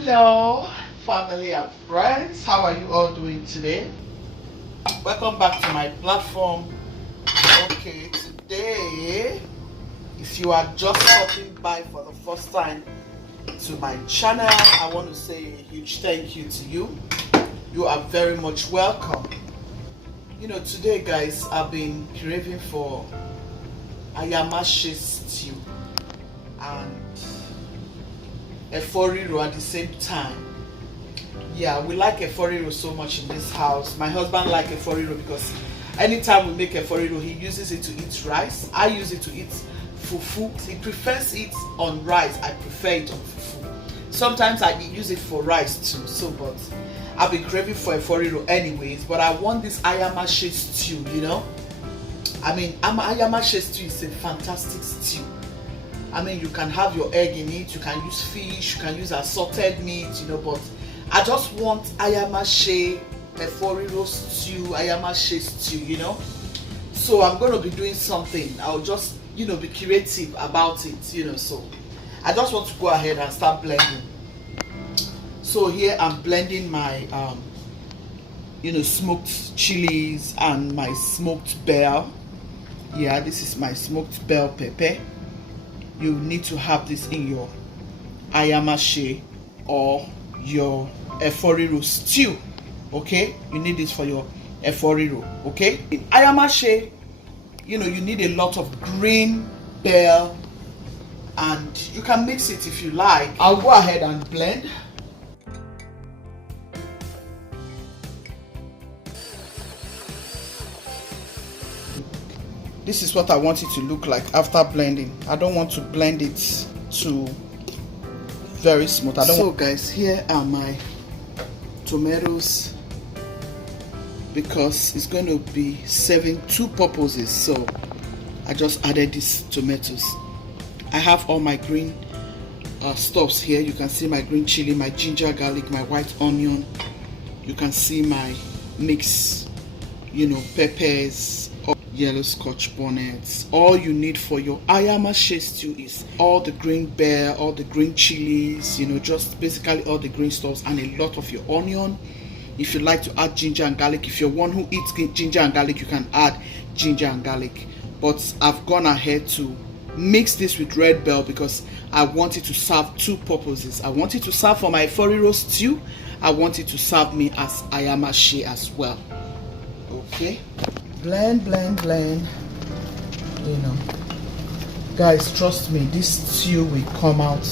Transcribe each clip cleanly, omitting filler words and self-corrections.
Hello, family and friends. How are you all doing today? Welcome back to my platform. Okay, today, if you are just stopping by for the first time to my channel, I want to say a huge thank you to you. You are very much welcome. You know, today, guys, I've been craving for AYAMASHEY stew and EFO-RIRO at the same time. Yeah, we like EFO-RIRO so much in this house. My husband likes EFO-RIRO because anytime we make EFO-RIRO, he uses it to eat rice. I use it to eat fufu. He prefers it on rice. I prefer it on fufu. Sometimes I use it for rice too. So, but I've been craving for EFO-RIRO anyways. But I want this AYAMASHEY stew, you know. I mean, AYAMASHEY stew is a fantastic stew. I mean, you can have your egg in it, you can use fish, you can use assorted meat, you know, but I just want AYAMASHEY EFO-RIRO stew, AYAMASHEY stew, you know. So I'm going to be doing something. I'll just, you know, be creative about it, you know. So I just want to go ahead and start blending. So here I'm blending my, you know, smoked chilies and my smoked bell. Yeah, this is my smoked bell pepper. You need to have this in your AYAMASHEY or your EFO-RIRO stew. Okay, you need this for your EFO-RIRO. Okay, in AYAMASHEY, you know, you need a lot of green bell, and you can mix it if you like. I'll go ahead and blend. This is what I want it to look like after blending. I don't want to blend it too very smooth. So guys, here are my tomatoes because it's going to be serving two purposes. So I just added these tomatoes. I have all my green stuffs here. You can see my green chili, my ginger garlic, my white onion. You can see my mix, you know, peppers, yellow scotch bonnets. All you need for your AYAMASHEY stew is all the green bell, all the green chilies, you know, just basically all the green stuffs and a lot of your onion. If you like to add ginger and garlic, if you're one who eats ginger and garlic, you can add ginger and garlic. But I've gone ahead to mix this with red bell because I want it to serve two purposes. I want it to serve for my EFO-RIRO stew. I want it to serve me as AYAMASHEY as well. Okay, blend, blend, blend. You know, guys, trust me, this stew will come out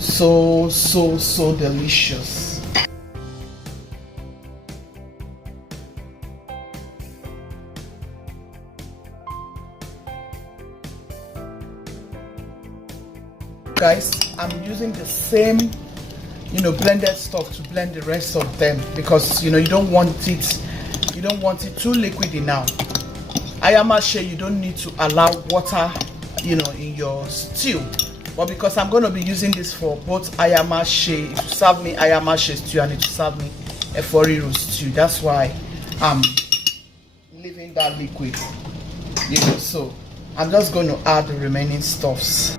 so delicious. Guys, I'm using the same, you know, blended stuff to blend the rest of them because, you know, you don't want it too liquidy now. AYAMASHEY, you don't need to allow water, you know, in your stew. But because I'm going to be using this for both AYAMASHEY, it will serve me AYAMASHEY stew and it will serve me EFO-RIRO stew. That's why I'm leaving that liquid, you know. So I'm just going to add the remaining stuffs.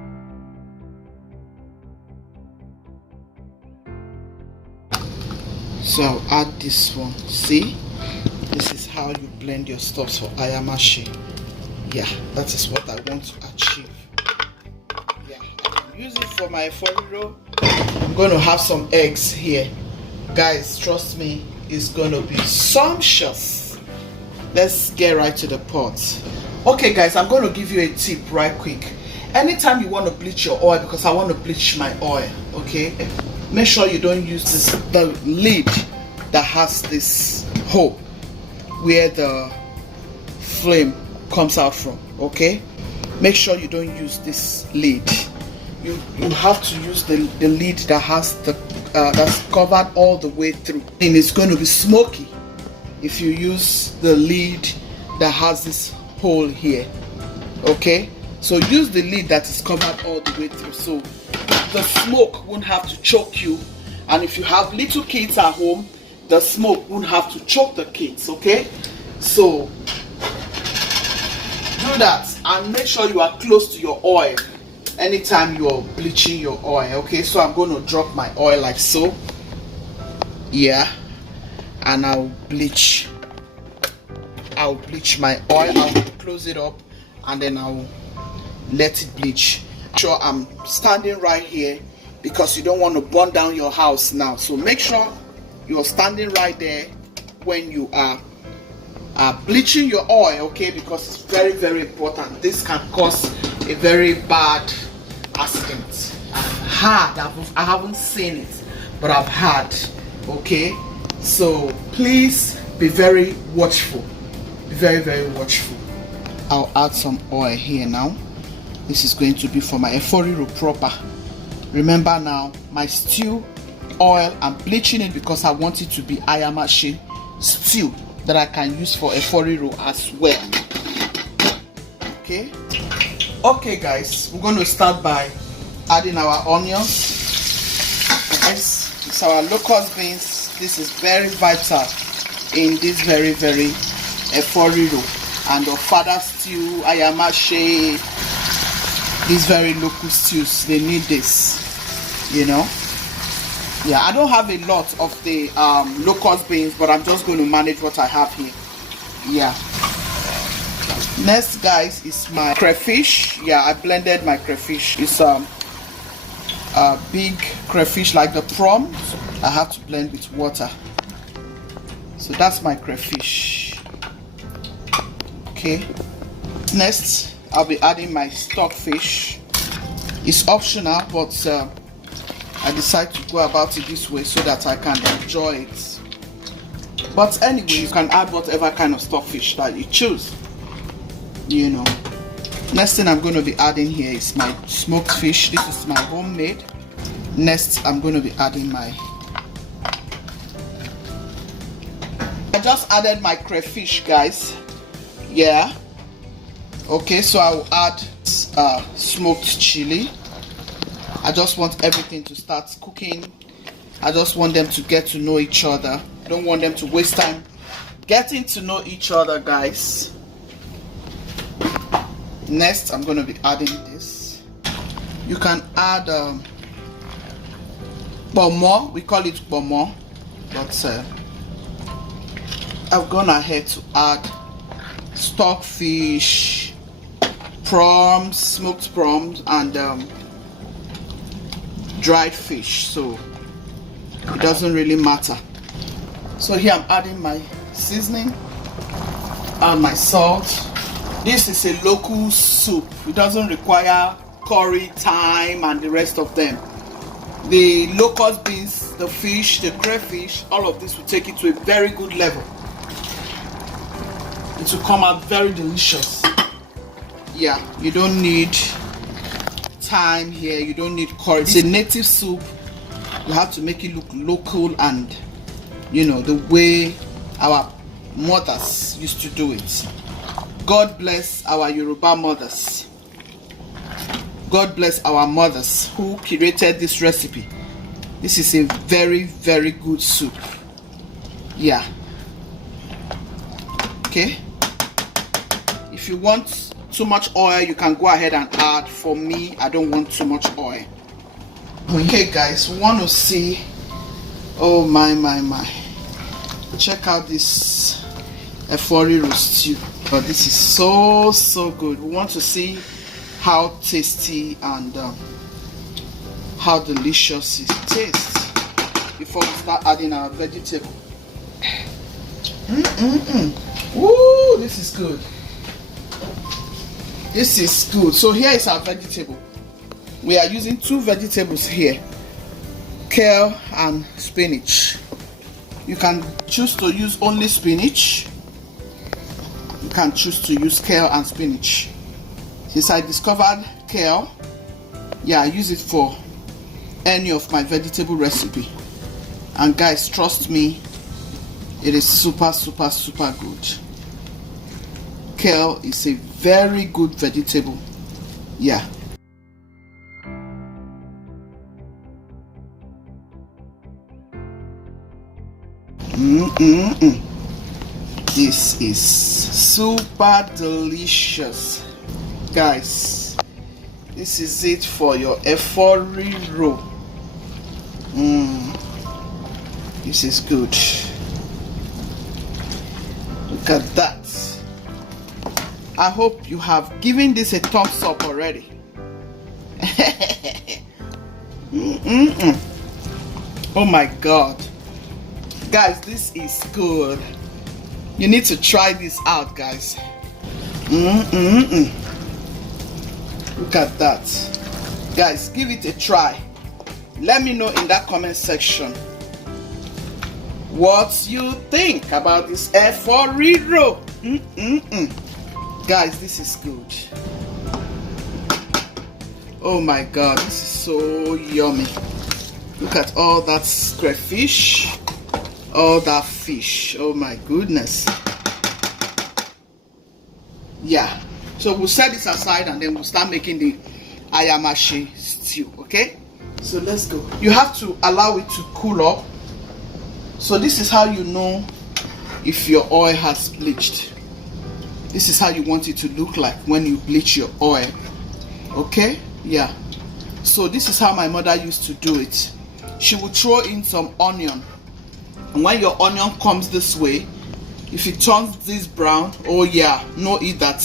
So I'll add this one. See, this is how you blend your stuffs for AYAMASHEY. Yeah, that is what I want to achieve. Yeah, I can use it for my EFO-RIRO. I'm going to have some eggs here. Guys, trust me, it's going to be sumptuous. Let's get right to the pot. Okay guys, I'm going to give you a tip right quick. Anytime you want to bleach your oil, because I want to bleach my oil, okay, make sure you don't use the lid that has this hole where the flame comes out from. Okay, make sure you don't use this lid. You have to use the lid that has the that's covered all the way through, and it's going to be smoky if you use the lid that has this hole here. Okay, so use the lid that is covered all the way through, so the smoke won't have to choke you, and if you have little kids at home, the smoke won't have to choke the kids. Okay, so do that and make sure you are close to your oil. anytime you're bleaching your oil. Okay, so I'm going to drop my oil like so. Yeah, and I'll bleach my oil. I'll close it up and then I'll let it bleach. Sure, I'm standing right here because you don't want to burn down your house now, so make sure you're standing right there when you are bleaching your oil, okay, because it's very, very important. This can cause a very bad accident. I haven't seen it, but I've had. Okay, so please be very watchful, be very, very watchful. I'll add some oil here now. This is going to be for my EFO-RIRO proper. Remember now, my stew oil, I'm bleaching it because I want it to be AYAMASHEY stew that I can use for EFO-RIRO as well. Okay guys, we're going to start by adding our onions. Guys, it's our locust beans. This is very vital in this very, very EFO-RIRO and Ofada stew, AYAMASHEY, these very local stews. They need this, you know. Yeah, I don't have a lot of the locust beans, but I'm just going to manage what I have here. Yeah. Next, guys, is my crayfish. Yeah, I blended my crayfish. It's a big crayfish like the prawns. I have to blend with water. So that's my crayfish. Okay. Next, I'll be adding my stockfish. It's optional, but I decided to go about it this way so that I can enjoy it. But anyway, you can add whatever kind of stockfish that you choose, you know. Next thing I'm going to be adding here is my smoked fish. This is my homemade. Next, I'm going to be adding my... I just added my crayfish, guys. Yeah. Okay, so I'll add smoked chili. I just want everything to start cooking. I just want them to get to know each other. I don't want them to waste time getting to know each other, guys. Next, I'm going to be adding this. You can add bomo. We call it bomo, but I've gone ahead to add stockfish, prawns, smoked prawns, and dried fish, so it doesn't really matter. So here I'm adding my seasoning and my salt. This is a local soup. It doesn't require curry, thyme, and the rest of them. The locust beans, the fish, the crayfish, all of this will take it to a very good level. It will come out very delicious. Yeah, you don't need thyme here, you don't need curry. It's a native soup. You have to make it look local and, you know, the way our mothers used to do it. God bless our Yoruba mothers. God bless our mothers who created this recipe. This is a very, very good soup. Yeah. Okay. If you want too much oil, you can go ahead and add. For me, I don't want too much oil. Okay guys, we want to see, oh my, check out this EFO-RIRO stew. But this is so good. We want to see how tasty and how delicious it tastes before we start adding our vegetable. Ooh, this is good. This is good. So here is our vegetable. We are using two vegetables here, kale and spinach. You can choose to use only spinach. You can choose to use kale and spinach. Since I discovered kale, yeah, I use it for any of my vegetable recipe. And guys, trust me, it is super good. Kale is a very good vegetable. Yeah. This is super delicious, guys. This is it for your EFO-RIRO. This is good. Look at that. I hope you have given this a thumbs up already. Oh my god, guys, this is good. You need to try this out, guys. Look at that, guys. Give it a try. Let me know in that comment section what you think about this EFO-RIRO. Guys, this is good. Oh my god, this is so yummy. Look at all that crayfish, all that fish. Oh my goodness. Yeah, so we'll set this aside and then we'll start making the AYAMASHEY stew. Okay, so let's go. You have to allow it to cool up. So this is how you know if your oil has bleached. This is how you want it to look like when you bleach your oil. Okay, yeah. So this is how my mother used to do it. She would throw in some onion, and when your onion comes this way, if it turns this brown, oh yeah, know it that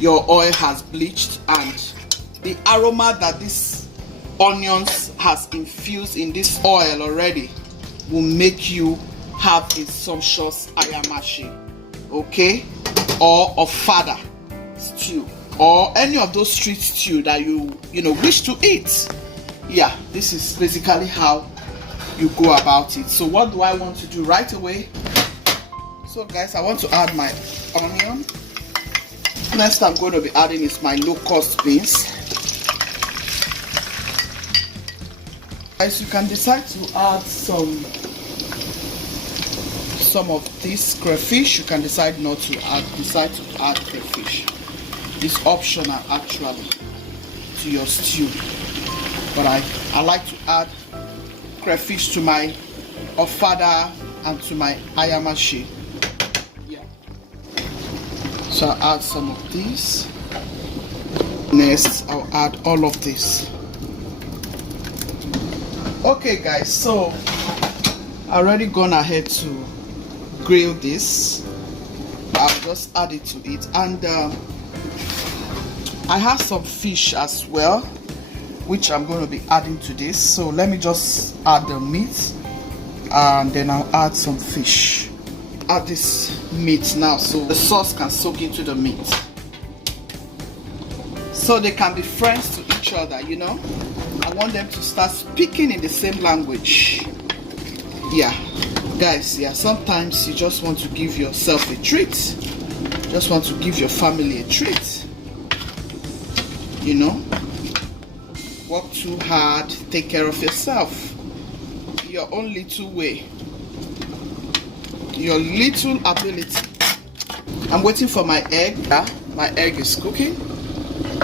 your oil has bleached, and the aroma that this onions has infused in this oil already will make you have a sumptuous AYAMASHEY, okay, or Ofada stew, or any of those street stew that you wish to eat. Yeah, this is basically how you go about it. So what do I want to do right away? So guys, I want to add my onion. Next I'm going to be adding is my locust beans. Guys, you can decide to add some of this crayfish. You can decide not to add, crayfish. It's optional actually to your stew, but I like to add crayfish to my Ofada and to my AYAMASHEY. Yeah, so I'll add some of these. Next I'll add all of this. Okay guys, so I already gone ahead to grill this. I'll just add it to it, and I have some fish as well which I'm going to be adding to this. So let me just add the meat and then I'll add some fish. Add this meat now so the sauce can soak into the meat, so they can be friends to each other, you know. I want them to start speaking in the same language. Yeah guys, yeah, sometimes you just want to give yourself a treat, just want to give your family a treat, you know. Work too hard, take care of yourself, your own little way, your little ability. I'm waiting for my egg. Yeah, my egg is cooking.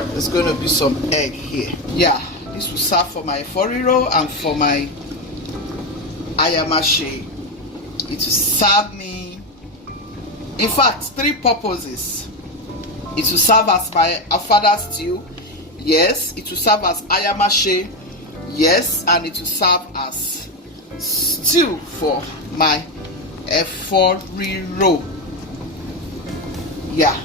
There's going to be some egg here. Yeah, this will serve for my EFO-RIRO and for my AYAMASHEY. It will serve me, in fact, 3 purposes. It will serve as my Ofada stew, yes. It will serve as AYAMASHEY, yes. And it will serve as stew for my EFO-RIRO. Yeah.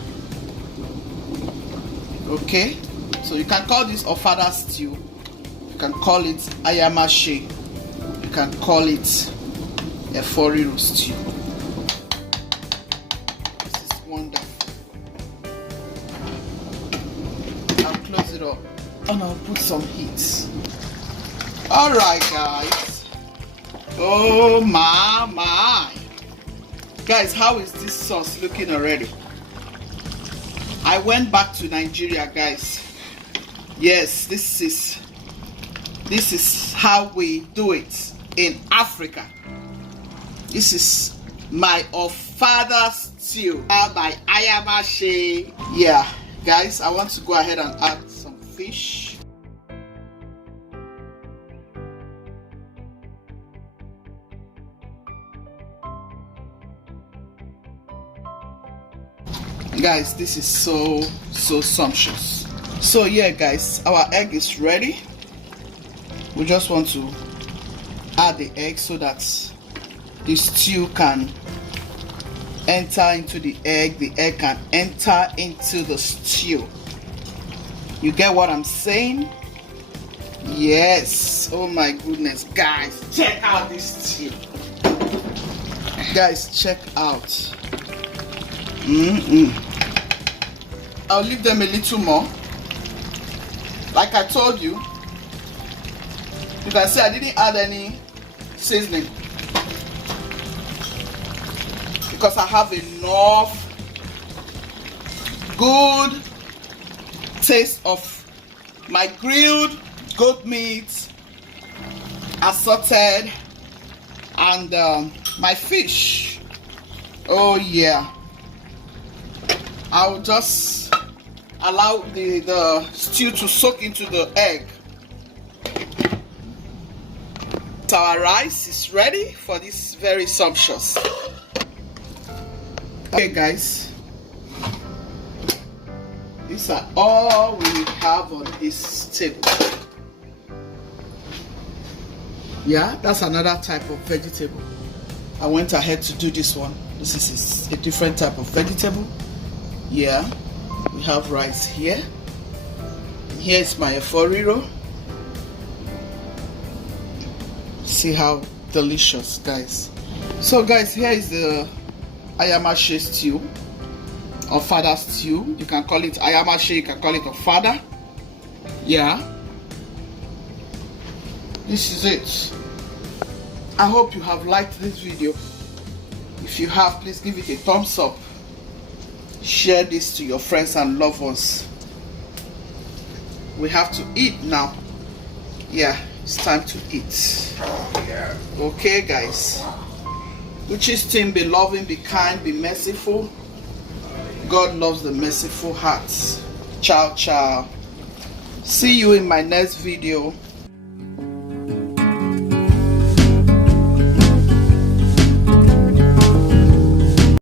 Okay. So you can call this Ofada stew. You can call it AYAMASHEY. You can call it EFO-RIRO stew. This is wonderful. I'll close it up and I'll put some heat. Alright guys. Oh my. Guys, how is this sauce looking already? I went back to Nigeria, guys. Yes, this is how we do it in Africa. This is my Ofada stew by AYAMASHEY. Yeah, guys, I want to go ahead and add some fish. Guys, this is so sumptuous. So yeah guys, our egg is ready. We just want to add the egg so that the stew can enter into the egg can enter into the stew. You get what I'm saying? Yes. Oh my goodness, guys, check out this stew. Guys, check out. I'll leave them a little more. Like I told you, you can see I didn't add any seasoning because I have enough good taste of my grilled goat meat, assorted, and my fish. Oh yeah, I'll just allow the stew to soak into the egg. So our rice is ready for this very sumptuous. Okay guys, these are all we have on this table. Yeah, that's another type of vegetable. I went ahead to do this one. This is a different type of vegetable. Yeah, we have rice here. Here is my EFO-RIRO. See how delicious, guys. So guys, here is the AYAMASHEY stew, Ofada stew. You can call it AYAMASHEY, you can call it Ofada. Yeah, this is it. I hope you have liked this video. If you have, please give it a thumbs up. Share this to your friends and loved ones. We have to eat now. Yeah, it's time to eat. Okay guys, Gucci's team, be loving, be kind, be merciful. God loves the merciful hearts. Ciao ciao. See you in my next video.